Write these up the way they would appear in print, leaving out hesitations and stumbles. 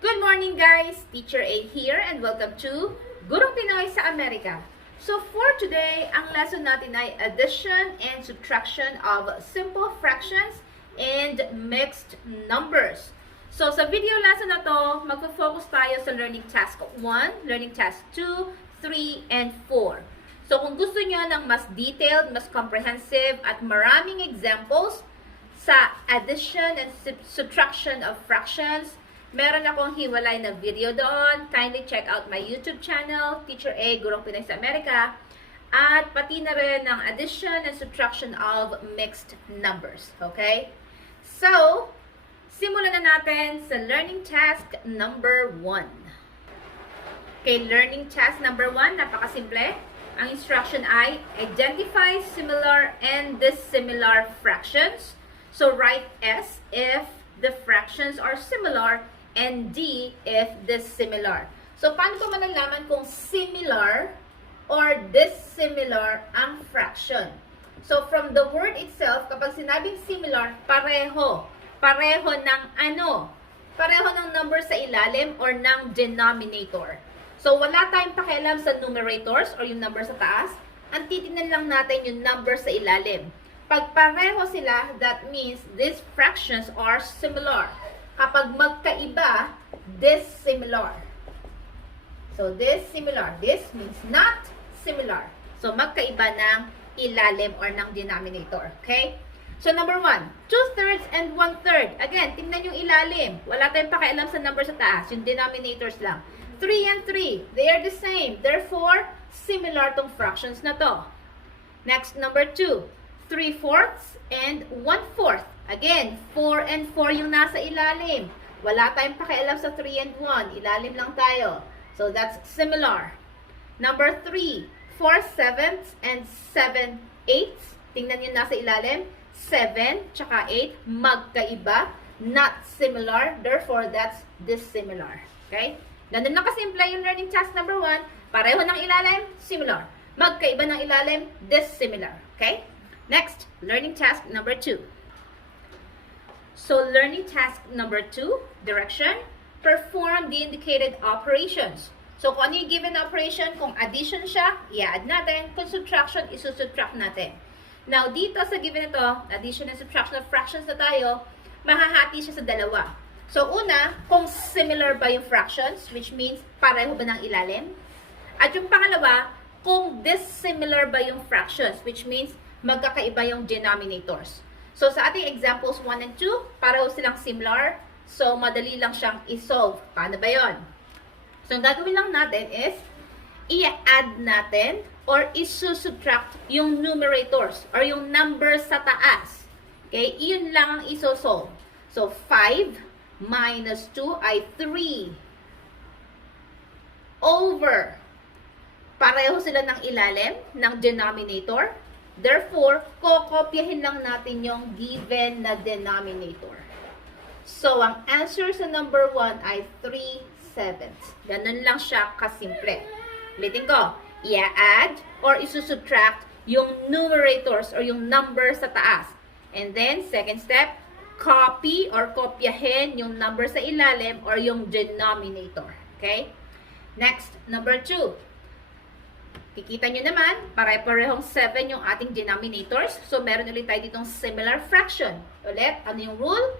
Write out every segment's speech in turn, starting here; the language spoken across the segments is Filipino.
Good morning guys! Teacher A here and welcome to Gurong Pinoy sa Amerika. So for today, ang lesson natin ay addition and subtraction of simple fractions and mixed numbers. So sa video lesson na to, magpo-focus tayo sa learning task 1, learning task 2, 3, and 4. So kung gusto nyo ng mas detailed, mas comprehensive, at maraming examples sa addition and subtraction of fractions, meron akong hiwalay na video doon. Kindly check out my YouTube channel, Teacher A, Gurong Pinoy sa Amerika. At pati na rin ng addition and subtraction of mixed numbers. Okay? So, simulan na natin sa learning task number 1. Okay, learning task number 1, napakasimple. Ang instruction ay identify similar and dissimilar fractions. So, write S if the fractions are similar and D if dissimilar. So, paano ko malalaman kung similar or dissimilar ang fraction? So, from the word itself, kapag sinabing similar, pareho. Pareho ng ano? Pareho ng number sa ilalim or ng denominator. So, wala tayong pakialam sa numerators or yung number sa taas. Ang titignan lang natin yung number sa ilalim. Pag pareho sila, that means these fractions are similar. Kapag magkaiba, dissimilar. So, dissimilar. This means not similar. So, magkaiba ng ilalim or ng denominator. Okay? So, number 1, 2/3 and 1/3. Again, tingnan yung ilalim. Wala tayong pakialam sa number sa taas. Yung denominators lang. 3 and 3, they are the same. Therefore, similar tong fractions na to. Next, number 2, 3/4 and 1/4. Again, 4 and 4 yung nasa ilalim. Wala tayong pakialam sa 3 and 1. Ilalim lang tayo. So, that's similar. Number 3, 4/7 and 7/8. Tingnan yung nasa ilalim. 7 tsaka 8, magkaiba. Not similar. Therefore, that's dissimilar. Okay? Ganun lang kasimple yung learning task number 1. Pareho ng ilalim, similar. Magkaiba ng ilalim, dissimilar. Okay? Next, learning task number 2. So, learning task number 2, direction, perform the indicated operations. So, kung ano yung given operation, kung addition siya, i-add natin. Kung subtraction, isusubtract natin. Now, dito sa given ito, addition and subtraction of fractions na tayo, mahahati siya sa dalawa. So, una, kung similar ba yung fractions, which means pareho ba ng ilalim? At yung pangalawa, kung dissimilar ba yung fractions, which means magkakaiba yung denominators. So, sa ating examples 1 and 2, pareho silang similar. So, madali lang siyang i-solve. Paano ba yon? So, ang gagawin lang natin is, i-add natin or isusubtract yung numerators or yung numbers sa taas. Okay? Iyon lang ang iso-solve. So, 5 minus 2 ay 3. Over. Pareho sila ng ilalim, ng denominator. Therefore, kokopyahin lang natin yung given na denominator. So, ang answer sa number 1 ay 3/7. Ganun lang siya kasimple. Ulitin ko, i-add or isusubtract yung numerators or yung number sa taas. And then, second step, copy or kopyahin yung number sa ilalim or yung denominator. Okay? Next, number 2. Kikita nyo naman, pare-parehong 7 yung ating denominators. So, meron ulit tayo ditong similar fraction. Ulit, ano yung rule?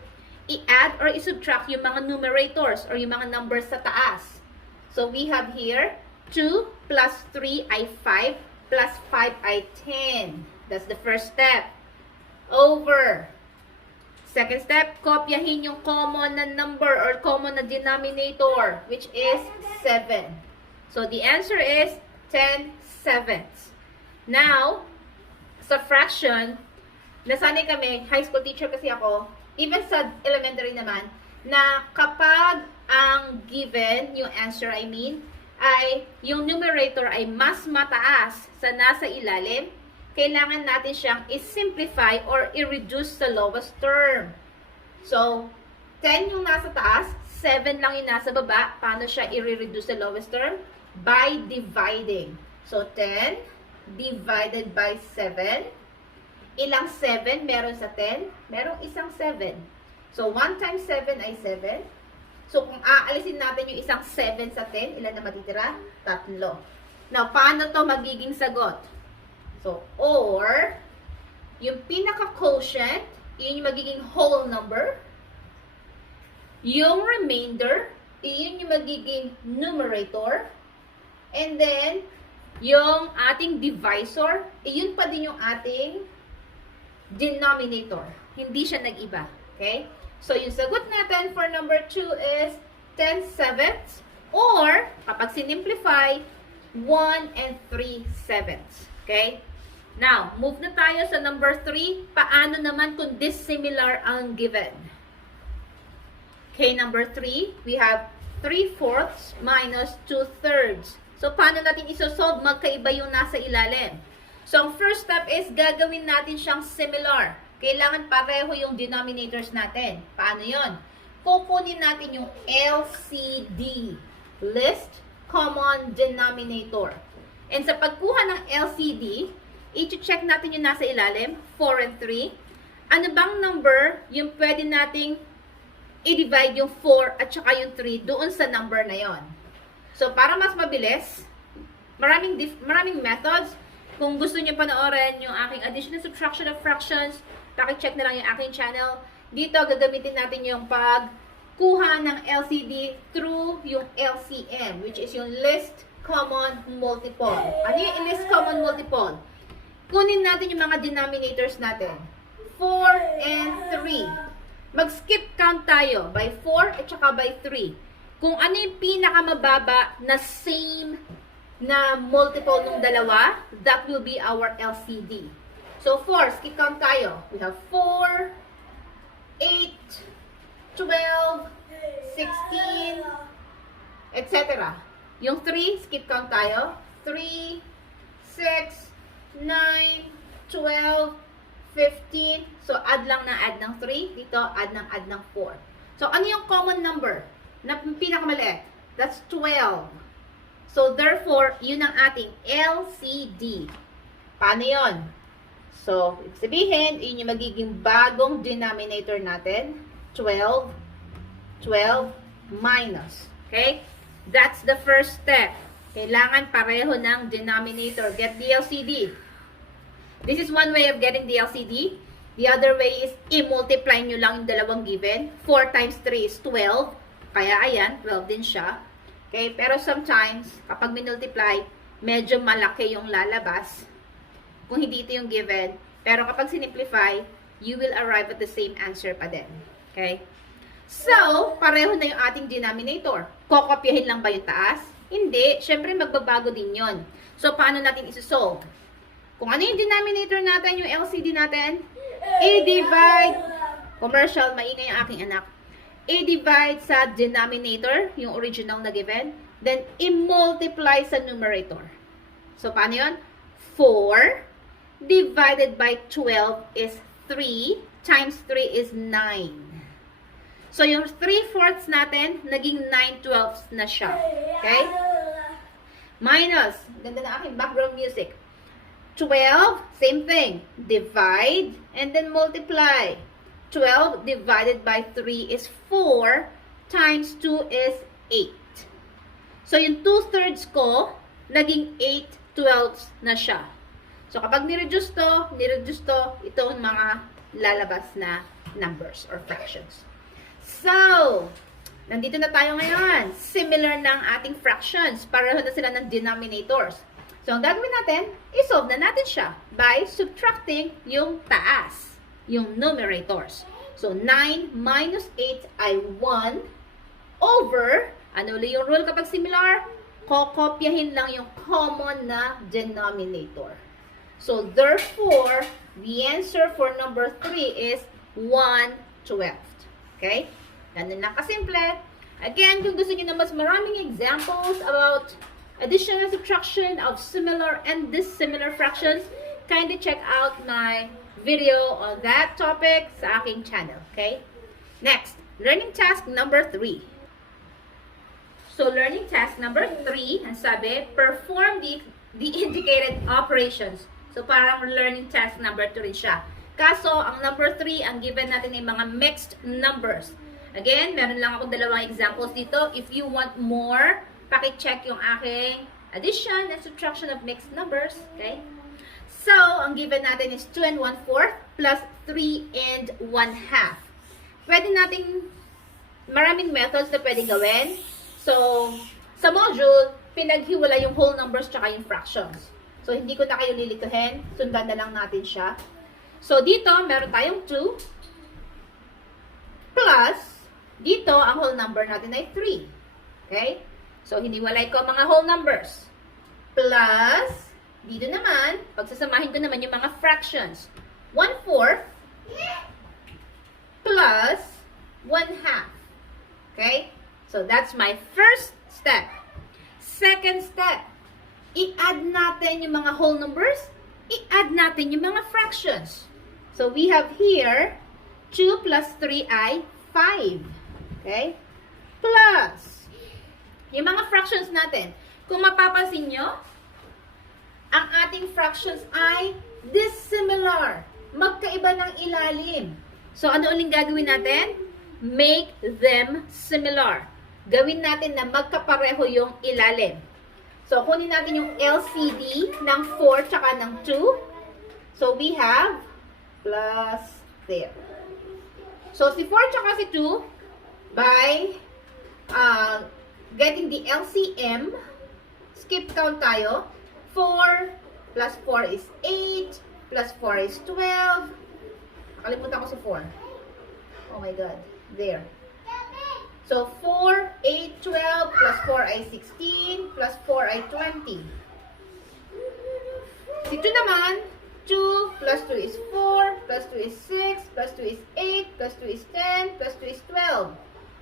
I-add or i-subtract yung mga numerators or yung mga numbers sa taas. So, we have here, 2 plus 3 ay 5, plus 5 ay 10. That's the first step. Over. Second step, kopyahin yung common na number or common na denominator, which is 7. So, the answer is 10/7. Now, sa fraction, nasanay kami, high school teacher kasi ako, even sa elementary naman, na kapag ang given, yung answer I mean, ay yung numerator ay mas mataas sa nasa ilalim, kailangan natin siyang i-simplify or i-reduce sa lowest term. So, 10 yung nasa taas, 7 lang yung nasa baba. Paano siya i-reduce sa lowest term? By dividing. So, 10 divided by 7. Ilang 7 meron sa 10? Merong isang 7. So, 1 times 7 ay 7. So, kung aalisin natin yung isang 7 sa 10, ilan na matitira? 3. Now, paano to magiging sagot? So, or, yung pinaka-quotient, yun yung magiging whole number. Yung remainder, yun yung magiging numerator. And then, yung ating divisor, yun pa din yung ating denominator. Hindi siya nag-iba. Okay? So, yung sagot natin for number 2 is 10/7 or, kapag sinimplify, 1 and 3/7. Okay? Now, move na tayo sa number 3. Paano naman kung dissimilar ang given? Okay, number 3, we have 3/4 minus 2/3. So, paano natin isosolve? Magkaiba yung nasa ilalim. So, ang first step is gagawin natin siyang similar. Kailangan pareho yung denominators natin. Paano yon? Kukunin natin yung LCD, Least Common Denominator. And sa pagkuha ng LCD, i-check natin yung nasa ilalim, 4 and 3. Ano bang number yung pwede nating i-divide yung 4 at saka yung 3 doon sa number na yon? So, para mas mabilis, maraming methods. Kung gusto niyo panoorin yung aking addition and subtraction of fractions, paki-check na lang yung aking channel. Dito, gagamitin natin yung pagkuha ng LCD through yung LCM, which is yung least common multiple. Ano yung least common multiple? Kunin natin yung mga denominators natin. 4 and 3. Mag-skip count tayo by 4 at saka by 3. Kung ano yung pinakamababa na same na multiple ng dalawa, that will be our LCD. So, 4, skip count tayo. We have 4, 8, 12, 16, etc. Yung 3, skip count tayo. 3, 6, 9, 12, 15. So, add lang na add ng 3. Dito, add ng 4. So, ano yung common number na pinakamaliit? That's 12. So, therefore, yun ang ating LCD. Paano yun? So, ibig sabihin, yun yung magiging bagong denominator natin. 12 minus. Okay? That's the first step. Kailangan pareho ng denominator. Get the LCD. This is one way of getting the LCD. The other way is i-multiply nyo lang yung dalawang given. 4 times 3 is 12. Kaya ayan, 12 din siya. Okay? Pero sometimes, kapag minultiply, medyo malaki yung lalabas. Kung hindi ito yung given. Pero kapag sinimplify, you will arrive at the same answer pa din. Okay? So, pareho na yung ating denominator. Kokopyahin lang ba yung taas? Hindi. Siyempre, magbabago din yon. So, paano natin isi-solve? Kung ano yung denominator natin, yung LCD natin, i-divide, commercial, maingay yung aking anak, i-divide sa denominator, yung original na given, then i-multiply sa numerator. So, paano yun? 4 divided by 12 is 3 times 3 is 9. So, yung 3/4 natin, naging 9/12 na siya. Okay? Minus, ganda na aking background music. 12, same thing. Divide, and then multiply. 12 divided by 3 is 4, times 2 is 8. So, yung 2/3 ko, naging 8/12 na siya. So, kapag nireduce to, ito ang mga lalabas na numbers or fractions. So, nandito na tayo ngayon. Similar ng ating fractions. Pareho na sila ng denominators. So, ang gagawin natin, isolve na natin siya by subtracting yung taas, yung numerators. So, 9 minus 8 ay 1 over, ano ulit yung rule kapag similar? Kokopyahin lang yung common na denominator. So, therefore, the answer for number 3 is 1/12. Okay? Ganun lang kasimple. Again, kung gusto niyo na mas maraming examples about addition and subtraction of similar and dissimilar fractions, kindly check out my video on that topic sa aking channel. Okay? Next, learning task number 3. So, learning task number 3, ang sabi, perform the indicated operations. So, parang learning task number 2 rin siya. Kaso, ang number 3, ang given natin ay mga mixed numbers. Again, meron lang akong dalawang examples dito. If you want more, paki-check yung aking addition and subtraction of mixed numbers. Okay? So, ang given natin is 2 and 1/4 plus 3 and 1/2. Pwede nating maraming methods na pwede gawin. So, sa module, pinaghiwala yung whole numbers tsaka yung fractions. So, hindi ko na kayo lilituhin. Sundan na lang natin siya. So, dito, meron tayong 2 plus, dito, ang whole number natin ay 3. Okay? So, hiniwalay ko mga whole numbers. Plus, dito naman, pagsasamahin ko naman yung mga fractions. 1/4 plus 1/2. Okay? So, that's my first step. Second step, i-add natin yung mga whole numbers, i-add natin yung mga fractions. So, we have here, 2 plus 3 ay 5. Okay? Plus, yung mga fractions natin. Kung mapapansin nyo, ang ating fractions ay dissimilar. Magkaiba ng ilalim. So, ano uling gagawin natin? Make them similar. Gawin natin na magkapareho yung ilalim. So, kunin natin yung LCD ng 4 tsaka ng 2. So, we have plus there. So, si 4 tsaka si 2, by getting the LCM, skip count tayo. 4 plus 4 is 8, plus 4 is 12. Nakalimutan ko si 4. Oh my God. There. So, 4, 8, 12, plus 4 ay 16, plus 4 ay 20. Si 2 naman, 2 plus 2 is 4, plus 2 is 6, plus 2 is 8, plus 2 is 10, plus 2 is 12.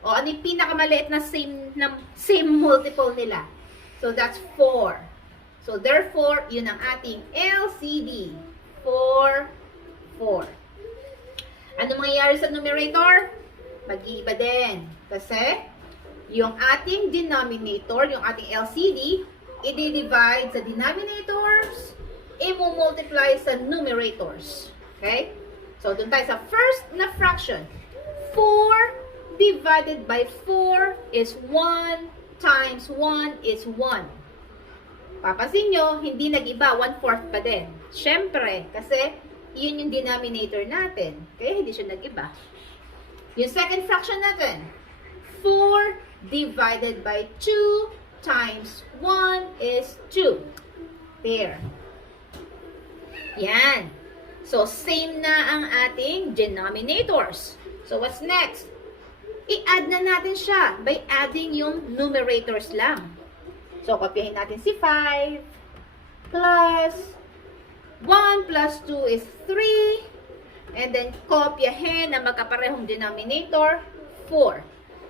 O, ano yung pinakamaliit na same multiple nila? So, that's 4. So, therefore, yun ang ating LCD. 4, 4. Ano mangyayari sa numerator? Mag-iiba din. Kasi, yung ating denominator, yung ating LCD, i-divide sa denominators, i-multiply sa numerators. Okay? So, dun tayo sa first na fraction. 4 divided by 4 is 1 times 1 is 1. Papansin nyo, hindi nag-iba, 1/4 pa din. Siyempre, kasi yun yung denominator natin. Kaya hindi siya nag-iba. Yung second fraction natin, 4 divided by 2 times 1 is 2. There. Yan. So, same na ang ating denominators. So, what's next? I-add na natin siya by adding yung numerators lang. So, kopyahin natin si 5 plus 1 plus 2 is 3. And then, kopyahin na magkaparehong denominator, 4.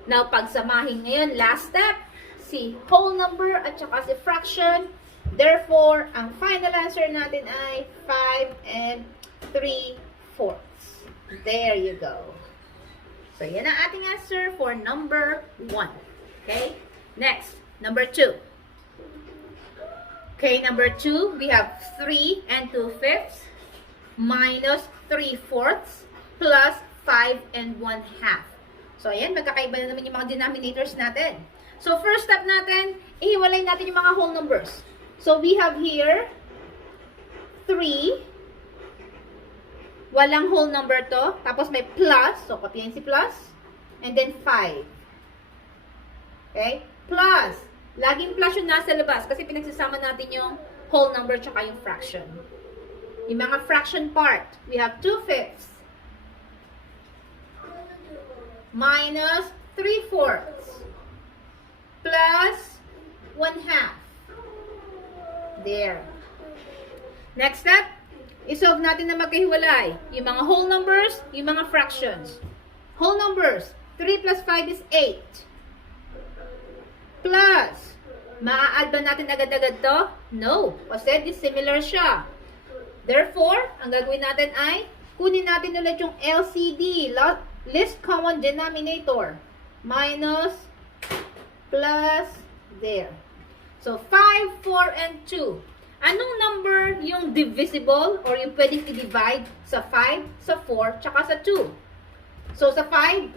Now, pagsamahin ngayon, last step, si whole number at saka si fraction. Therefore, ang final answer natin ay 5 and 3/4. There you go. So, yan ang ating answer for number 1. Okay? Next, number 2. Okay, number 2, we have 3 and 2/5 minus 3/4 plus 5 and 1/2. So, ayan, magkakaiba na naman yung mga denominators natin. So, first step natin, ihiwalay natin yung mga whole numbers. So, we have here 3. Walang whole number to. Tapos may plus. So, kopyahin si plus. And then 5. Okay? Plus. Laging plus yung nasa labas kasi pinagsasama natin yung whole number tsaka yung fraction. Yung mga fraction part, we have 2/5 minus 3/4 plus 1/2. There. Next step, isolve natin na magkahiwalay. Yung mga whole numbers, yung mga fractions. Whole numbers, 3 plus 5 is 8. Plus, maa-add ba natin agad-agad to? No. Kasi dissimilar siya. Therefore, ang gagawin natin ay, kunin natin ulit yung LCD, least common denominator, minus, plus, there. So, 5, 4, and 2. Anong number yung divisible or yung pwedeng i-divide sa 5, sa 4, tsaka sa 2? So, sa 5,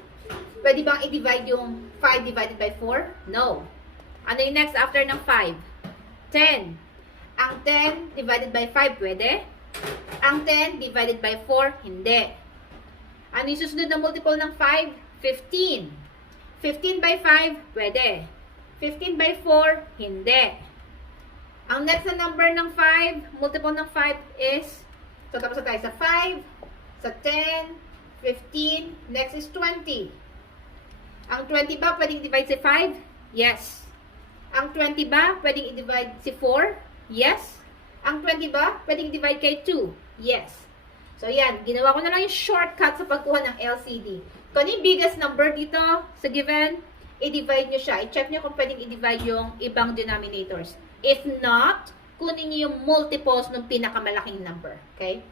Pwede bang i-divide yung 5 divided by 4? No. Ano yung next after ng 5? 10. Ang 10 divided by 5, pwede? Ang 10 divided by 4, hindi. Ano yung susunod na multiple ng 5? 15. 15 by 5, pwede. 15 by 4, hindi. Ang next na number ng 5, multiple ng 5 is, so tapos na tayo sa 5, sa 10, 15, next is 20. Ang 20 ba pwedeng i-divide si 5? Yes. Ang 20 ba pwedeng i-divide si 4? Yes. Ang 20 ba pwedeng i-divide kay 2? Yes. So yan, ginawa ko na lang yung shortcut sa pagkuha ng LCD. Kung ano yung biggest number dito sa given, i-divide nyo siya. I-check nyo kung pwedeng i-divide yung ibang denominators. If not, kunin nyo yung multiples ng pinakamalaking number. Okay?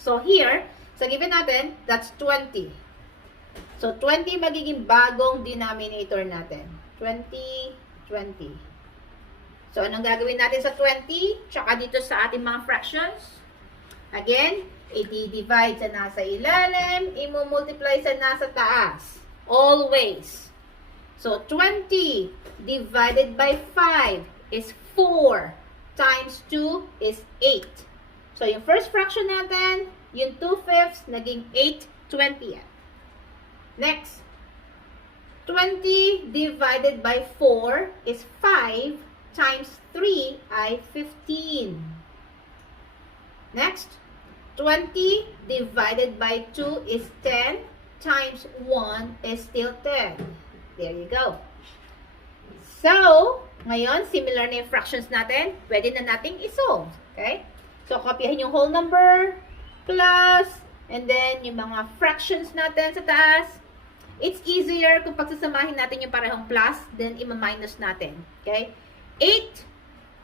So here, sa given natin, that's 20. So, 20 magiging bagong denominator natin. 20, 20. So, anong gagawin natin sa 20? Tsaka dito sa ating mga fractions. Again, i-divide sa nasa ilalim, i-multiply sa nasa taas. Always. So, 20 divided by 5 is 4 times 2 is 8. So, yung first fraction natin, yung 2/5, naging 8/20. Next, 20 divided by 4 is 5 times 3 ay 15. Next, 20 divided by 2 is 10 times 1 is still 10. There you go. So, ngayon, similar na yung fractions natin. Pwede na nating isolve. Okay? So, kopyahin yung whole number, plus, and then yung mga fractions natin sa taas. It's easier kung pagsasamahin natin yung parehong plus, then ima-minus natin. Okay? 8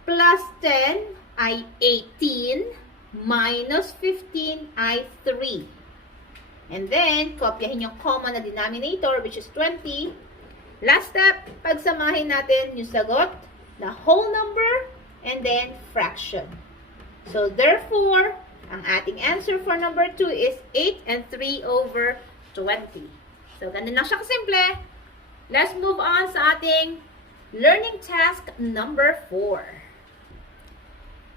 plus 10 ay 18, minus 15 ay 3. And then, kopyahin yung common na denominator, which is 20. Last step, pagsamahin natin yung sagot na whole number, and then fraction. So, therefore, ang ating answer for number 2 is 8 and 3/20. So, ganun lang siya kasimple. Let's move on sa ating learning task number 4.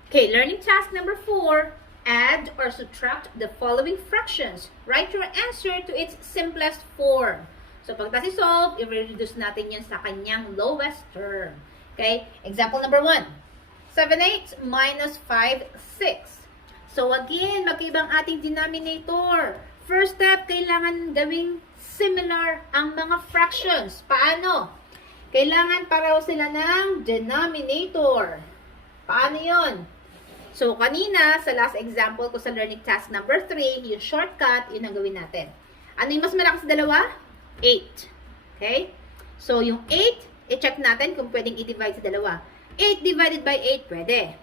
Okay, learning task number 4. Add or subtract the following fractions. Write your answer to its simplest form. So, pagtas i-solve, i-reduce natin yun sa kanyang lowest term. Okay, example number 1. 7/8 minus 5/6. So, again, magkaibang ating denominator. First step, kailangan gawing similar ang mga fractions. Paano? Kailangan pareho sila ng denominator. Paano yun? So, kanina, sa last example ko sa learning task number 3, yung shortcut, yun ang gawin natin. Ano yung mas malaki sa dalawa? 8. Okay? So, yung 8, i-check natin kung pwedeng i-divide sa dalawa. 8 divided by 8, pwede.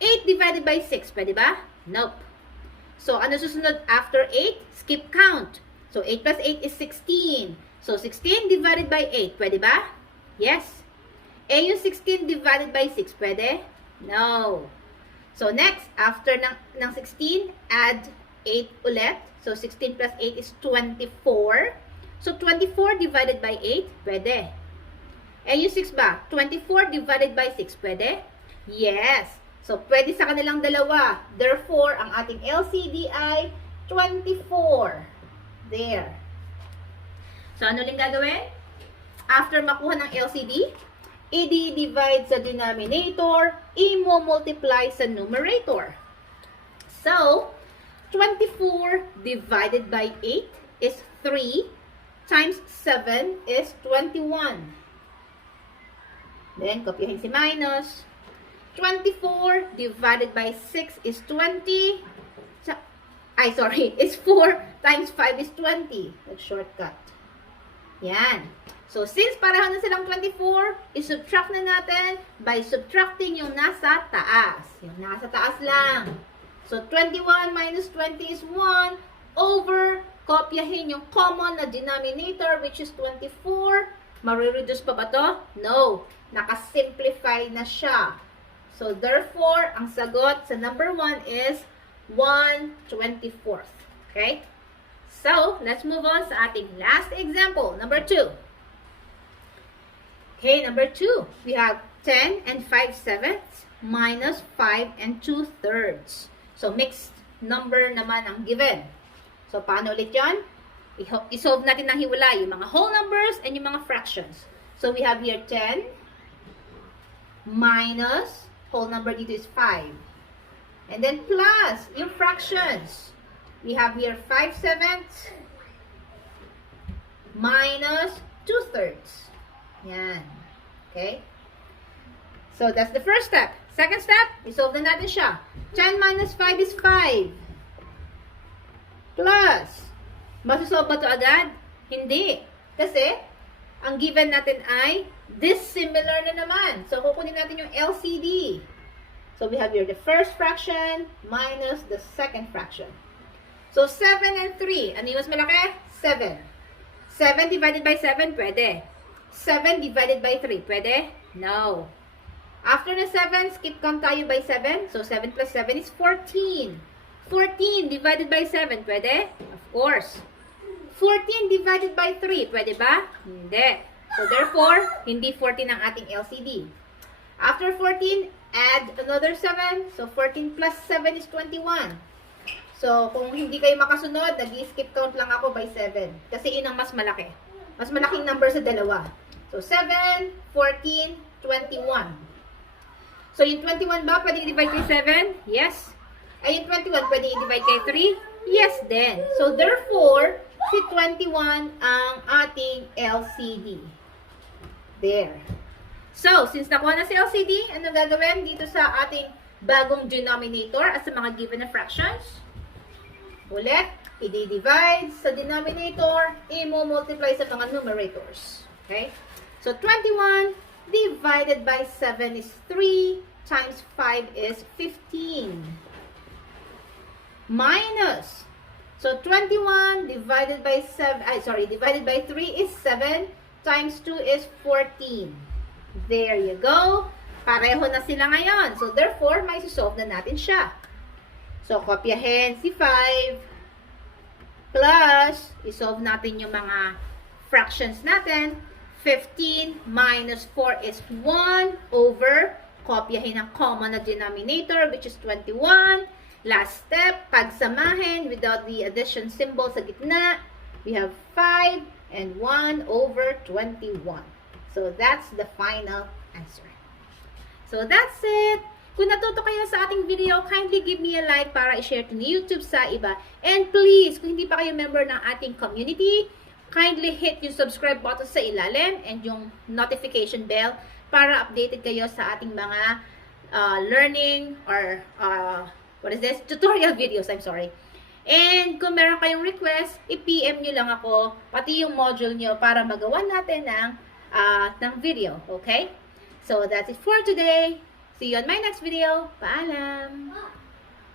8 divided by 6, pwede ba? Nope. So, ano susunod after 8? Skip count. So, 8 plus 8 is 16. So, 16 divided by 8. Pwede ba? Yes. Eh, yung 16 divided by 6. Pwede? No. So, next, after ng 16, add 8 ulit. So, 16 plus 8 is 24. So, 24 divided by 8. Pwede. Eh, yung 6 ba? 24 divided by 6. Pwede? Yes. So, pwede sa kanilang dalawa. Therefore, ang ating LCD ay 24. There. So, ano lang gagawin? After makuha ng LCD, i-divide sa denominator, i-multiply sa numerator. So, 24 divided by 8 is 3 times 7 is 21. Then, kopyahin si minus. 24 divided by 6 is 20. Is 4 times 5 is 20. That's shortcut. Yan. So, since pareho na silang 24, i-subtract na natin by subtracting yung nasa taas. Yung nasa taas lang. So, 21 minus 20 is 1 over, kopyahin yung common na denominator, which is 24. Marireduce pa ba to? No. Nakasimplify na siya. So, therefore, ang sagot sa number 1 is 1/24. Okay? So, let's move on sa ating last example, number 2. Okay, number 2. We have 10 and 5/7 minus 5 and 2/3. So, mixed number naman ang given. So, paano ulit yan? I-solve natin ng hiwalay yung mga whole numbers and yung mga fractions. So, we have here 10 minus, whole number dito is 5. And then plus, yung fractions. We have here 5/7 minus 2/3. Yan. Okay? So, that's the first step. Second step, isolve na natin siya. 10 minus 5 is 5. Plus, masusolve ba ito agad? Hindi. Kasi, ang given natin ay dissimilar na naman. So, kukunin natin yung LCD. So, we have here the first fraction minus the second fraction. So, 7 and 3. Ano yung mas malaki? 7. 7 divided by 7, pwede. 7 divided by 3, pwede? No. After the 7, skip count tayo by 7. So, 7 plus 7 is 14. 14 divided by 7, pwede? Of course. 14 divided by 3, pwede ba? Hindi. So, therefore, hindi 14 ang ating LCD. After 14, add another 7. So, 14 plus 7 is 21. So, kung hindi kayo makasunod, nag-skip count lang ako by 7. Kasi yun ang mas malaki. Mas malaking number sa dalawa. So, 7, 14, 21. So, yung 21 ba, pwede i-divide kay 7? Yes. Ay, yung 21, pwede i-divide kay 3? Yes din. So, therefore, si 21 ang ating LCD. There. So, since nakuha na si LCD, ano gagawin dito sa ating bagong denominator at sa mga given na fractions? Ulit, i-divide sa denominator, i-multiply sa mga numerators. Okay? So, 21 divided by 7 is 3 times 5 is 15. Minus. So, 21 divided by 3 is 7 times 2 is 14. There you go. Pareho na sila ngayon. So, therefore, may susolve na natin siya. So, kopyahin si 5 plus, isolve natin yung mga fractions natin. 15 minus 4 is 1 over, kopyahin ang common na denominator, which is 21. Last step, pagsamahin without the addition symbol sa gitna. We have 5 and 1 over 21. So, that's the final answer. So, that's it. Kung natuto kayo sa ating video, kindly give me a like para i-share to ni YouTube sa iba. And please, kung hindi pa kayo member ng ating community, kindly hit yung subscribe button sa ilalim and yung notification bell para updated kayo sa ating mga learning or tutorial videos, I'm sorry. And kung meron kayong request, i-PM nyo lang ako, pati yung module nyo para magawa natin ng video, okay? So, that's it for today. See you on my next video. Paalam!